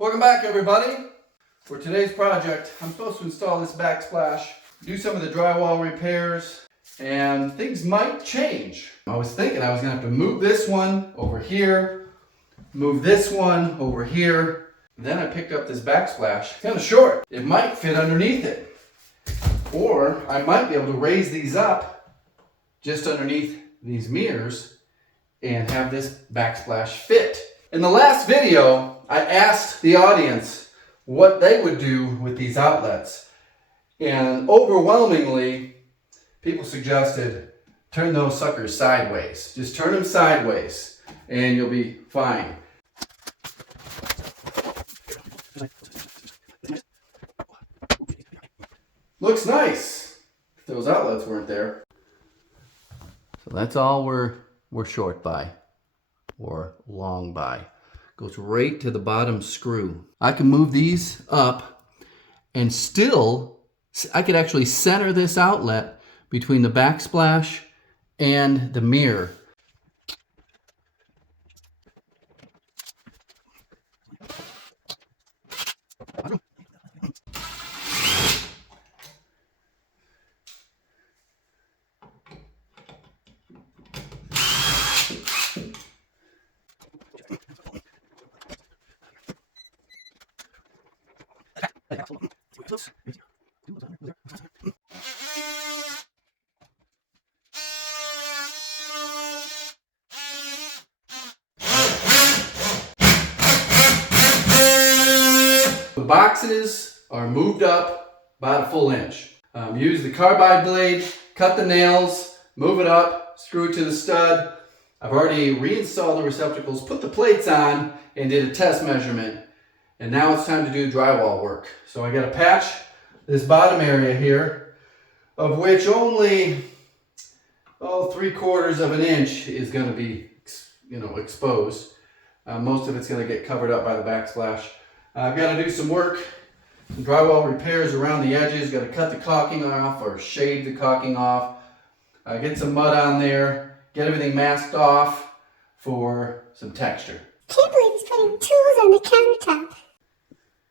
Welcome back, everybody. For today's project, I'm supposed to install this backsplash, do some of the drywall repairs, and things might change. I was thinking I was going to have to move this one over here, move this one over here. Then I picked up this backsplash. It's kind of short. It might fit underneath it. Or I might be able to raise these up just underneath these mirrors and have this backsplash fit. In the last video, I asked the audience what they would do with these outlets. And overwhelmingly, people suggested turn those suckers sideways. Just turn them sideways and you'll be fine. Looks nice if those outlets weren't there. So that's all we're short by or long by. Goes right to the bottom screw. I can move these up and still, I could actually center this outlet between the backsplash and the mirror. The boxes are moved up about a full inch. Use the carbide blade, cut the nails, move it up, screw it to the stud. I've already reinstalled the receptacles, put the plates on, and did a test measurement. And now it's time to do drywall work. So I got to patch this bottom area here, of which only 3/4 of an inch is going to be, exposed. Most of it's going to get covered up by the backsplash. I've got to do some work, some drywall repairs around the edges. Got to cut the caulking off or shade the caulking off. Get some mud on there. Get everything masked off for some texture. Can't believe he's putting tools on the countertop.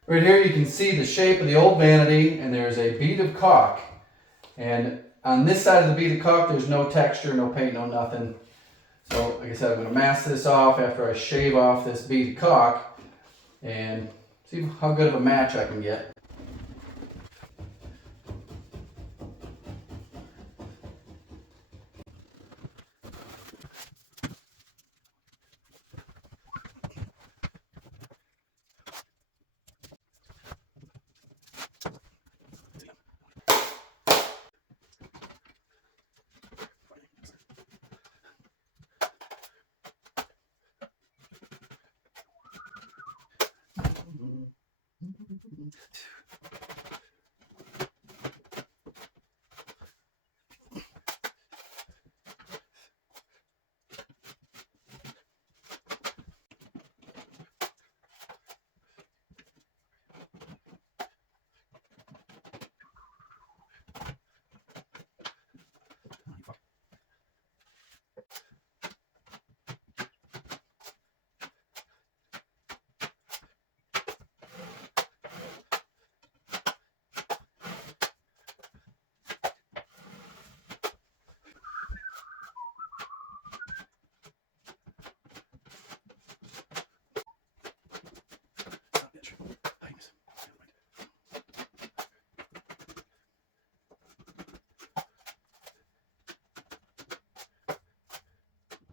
Right here you can see the shape of the old vanity, and there's a bead of caulk. And on this side of the bead of caulk, there's no texture, no paint, no nothing. So like I said, I'm going to mask this off after I shave off this bead of caulk and see how good of a match I can get.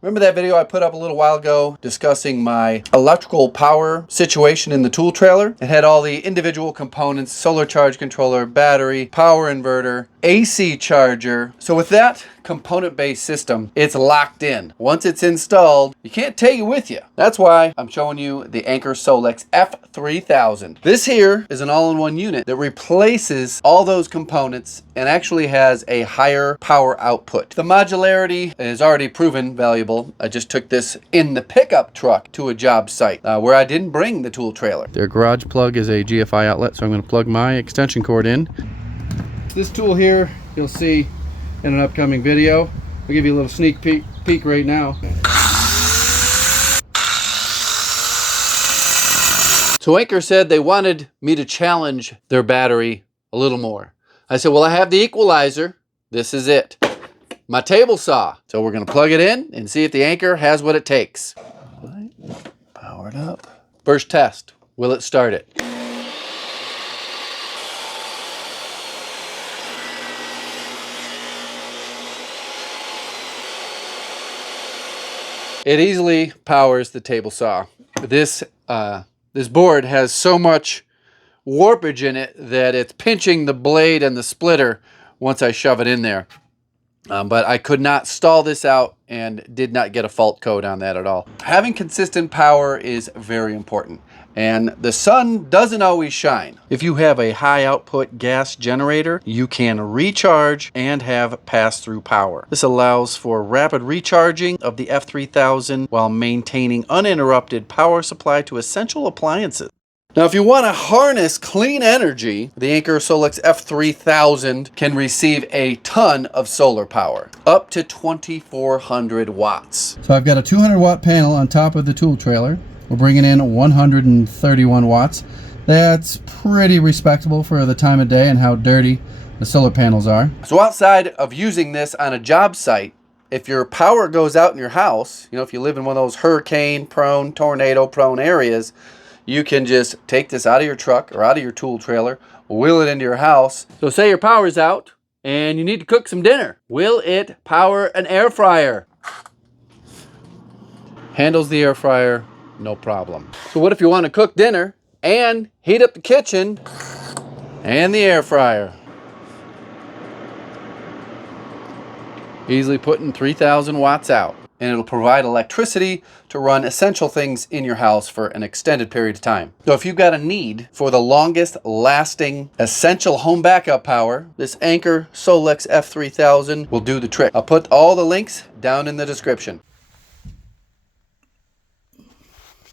Remember that video I put up a little while ago discussing my electrical power situation in the tool trailer? It had all the individual components: solar charge controller, battery, power inverter, AC charger. So with that component-based system, it's locked in. Once it's installed, you can't take it with you. That's why I'm showing you the Anker Solix F3000. This here is an all-in-one unit that replaces all those components and actually has a higher power output. The modularity is already proven valuable. I just took this in the pickup truck to a job site where I didn't bring the tool trailer. Their garage plug is a GFI outlet, so I'm going to plug my extension cord in. This tool here, you'll see in an upcoming video. I'll give you a little sneak peek right now. So Anker said they wanted me to challenge their battery a little more. I said, well, I have the equalizer. This is it. My table saw. So we're going to plug it in and see if the Anker has what it takes. Right. Powered up. First test. Will it start it? It easily powers the table saw. This board has so much warpage in it that it's pinching the blade and the splitter once I shove it in there. But I could not stall this out and did not get a fault code on that at all. Having consistent power is very important. And the sun doesn't always shine. If you have a high output gas generator, you can recharge and have pass-through power. This allows for rapid recharging of the F3000 while maintaining uninterrupted power supply to essential appliances. Now, if you want to harness clean energy, the Anker Solix F3000 can receive a ton of solar power, up to 2,400 watts. So I've got a 200 watt panel on top of the tool trailer. We're bringing in 131 watts. That's pretty respectable for the time of day and how dirty the solar panels are. So outside of using this on a job site, if your power goes out in your house, if you live in one of those hurricane-prone, tornado-prone areas, you can just take this out of your truck or out of your tool trailer, wheel it into your house. So say your power's out and you need to cook some dinner. Will it power an air fryer? Handles the air fryer, no problem. So what if you want to cook dinner and heat up the kitchen and the air fryer? Easily putting 3,000 watts out. And it'll provide electricity to run essential things in your house for an extended period of time. So if you've got a need for the longest lasting essential home backup power, this Anker Solix F3000 will do the trick. I'll put all the links down in the description.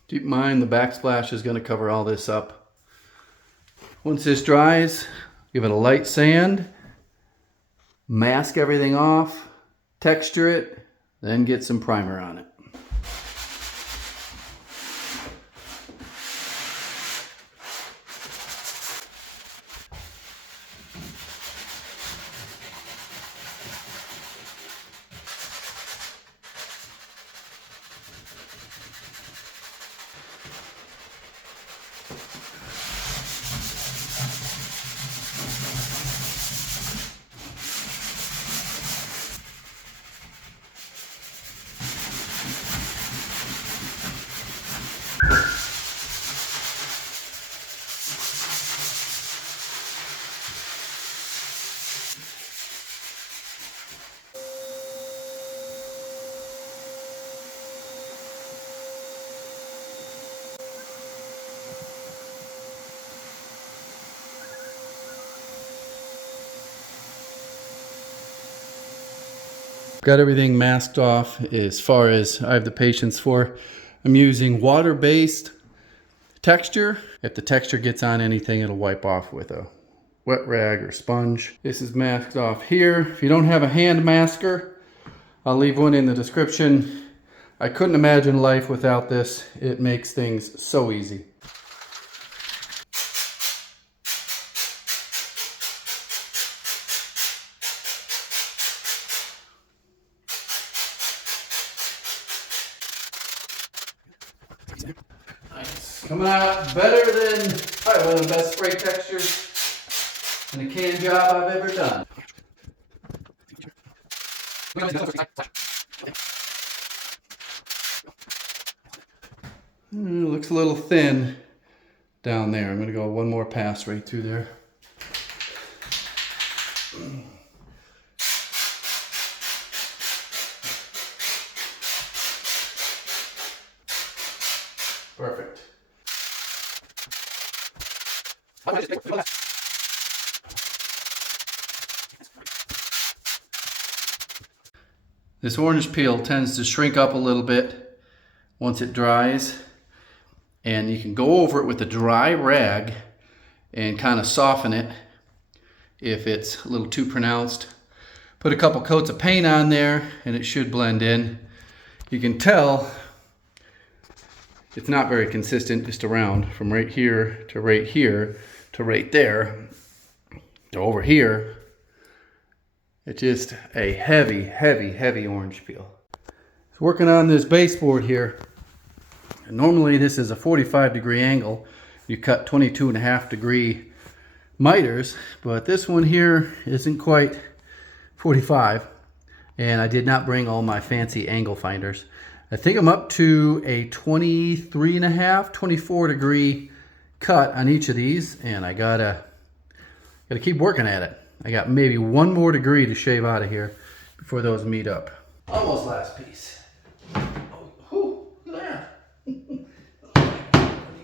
Keep in mind the backsplash is going to cover all this up. Once this dries, give it a light sand, mask everything off, texture it, then get some primer on it. Got everything masked off as far as I have the patience for. I'm using water-based texture. If the texture gets on anything, it'll wipe off with a wet rag or sponge. This is masked off here. If you don't have a hand masker, I'll leave one in the description. I couldn't imagine life without this. It makes things so easy. Nice. Coming out better than probably one of the best spray textures in a can job I've ever done. Looks a little thin down there. I'm going to go one more pass right through there. Perfect. This orange peel tends to shrink up a little bit once it dries, and you can go over it with a dry rag and kind of soften it if it's a little too pronounced. Put a couple coats of paint on there and it should blend in. You can tell it's not very consistent, just around from right here to right here to right there to over here. It's just a heavy, heavy, heavy orange peel. Working on this baseboard here. Normally this is a 45-degree angle. You cut 22.5-degree miters, but this one here isn't quite 45, and I did not bring all my fancy angle finders. I think I'm up to a 23.5, 24-degree cut on each of these, and I gotta keep working at it. I got maybe one more degree to shave out of here before those meet up. Almost last piece. Oh, look at that. I'm gonna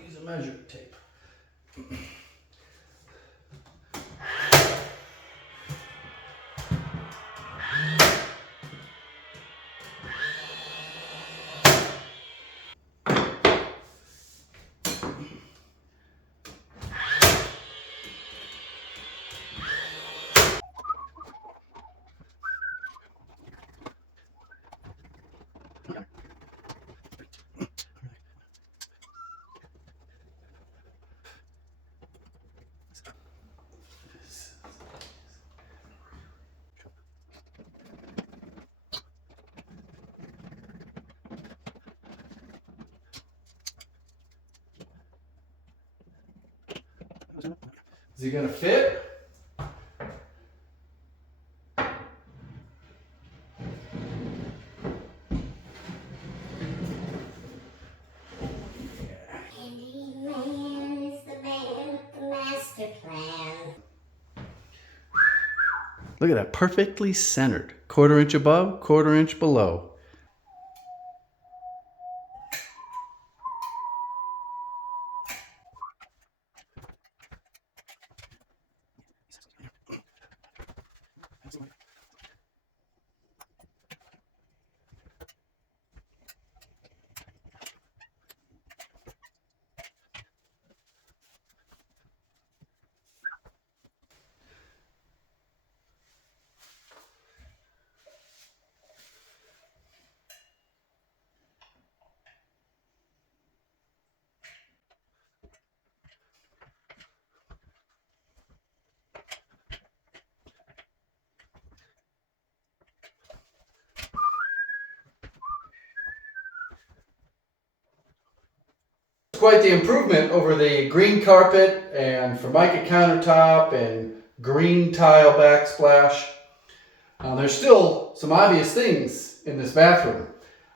use a measuring tape. Is he gonna fit? Handyman is the man with the master plan. Look at that, perfectly centered. 1/4 inch above, 1/4 inch below. Quite the improvement over the green carpet and Formica countertop and green tile backsplash. There's still some obvious things in this bathroom,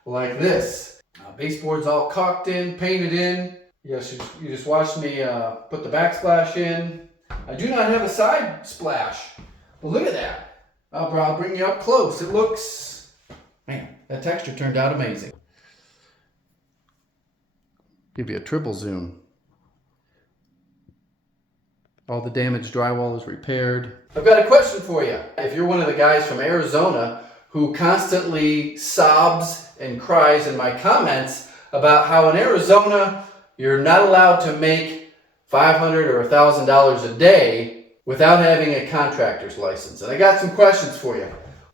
like this. Baseboard's all caulked in, painted in. Yes, you just watched me put the backsplash in. I do not have a side splash, but look at that. I'll bring you up close. It looks, man, that texture turned out amazing. Give you a triple zoom. All the damaged drywall is repaired. I've got a question for you. If you're one of the guys from Arizona who constantly sobs and cries in my comments about how in Arizona you're not allowed to make $500 or $1,000 a day without having a contractor's license. And I got some questions for you.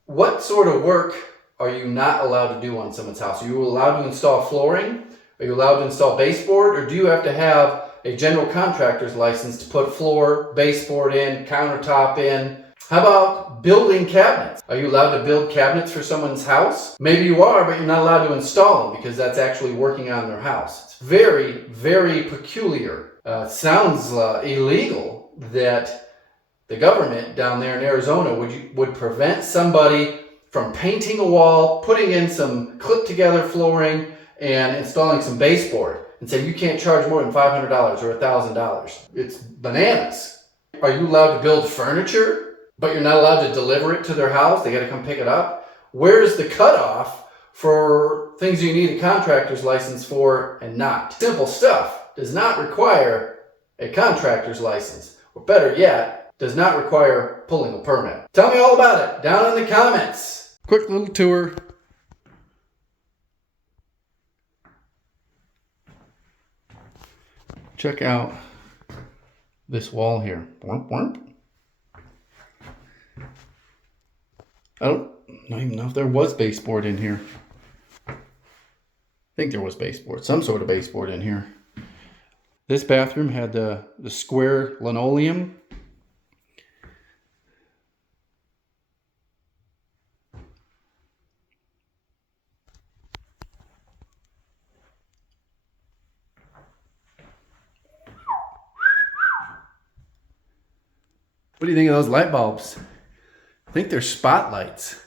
What sort of work are you not allowed to do on someone's house? Are you allowed to install flooring? Are you allowed to install baseboard, or do you have to have a general contractor's license to put floor, baseboard in, countertop in? How about building cabinets? Are you allowed to build cabinets for someone's house? Maybe you are, but you're not allowed to install them because that's actually working on their house. It's very, very peculiar. Sounds illegal that the government down there in Arizona would prevent somebody from painting a wall, putting in some clip-together flooring, and installing some baseboard and say you can't charge more than $500 or $1,000. It's bananas. Are you allowed to build furniture, but you're not allowed to deliver it to their house? They got to come pick it up. Where's the cutoff for things you need a contractor's license for and not? Simple stuff does not require a contractor's license, or better yet, does not require pulling a permit. Tell me all about it down in the comments. Quick little tour. Check out this wall here. Whomp, whomp. I don't even know if there was baseboard in here. think there was baseboard, some sort of baseboard in here. This bathroom had the square linoleum. What do you think of those light bulbs? I think they're spotlights.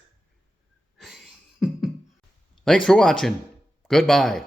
Thanks for watching. Goodbye.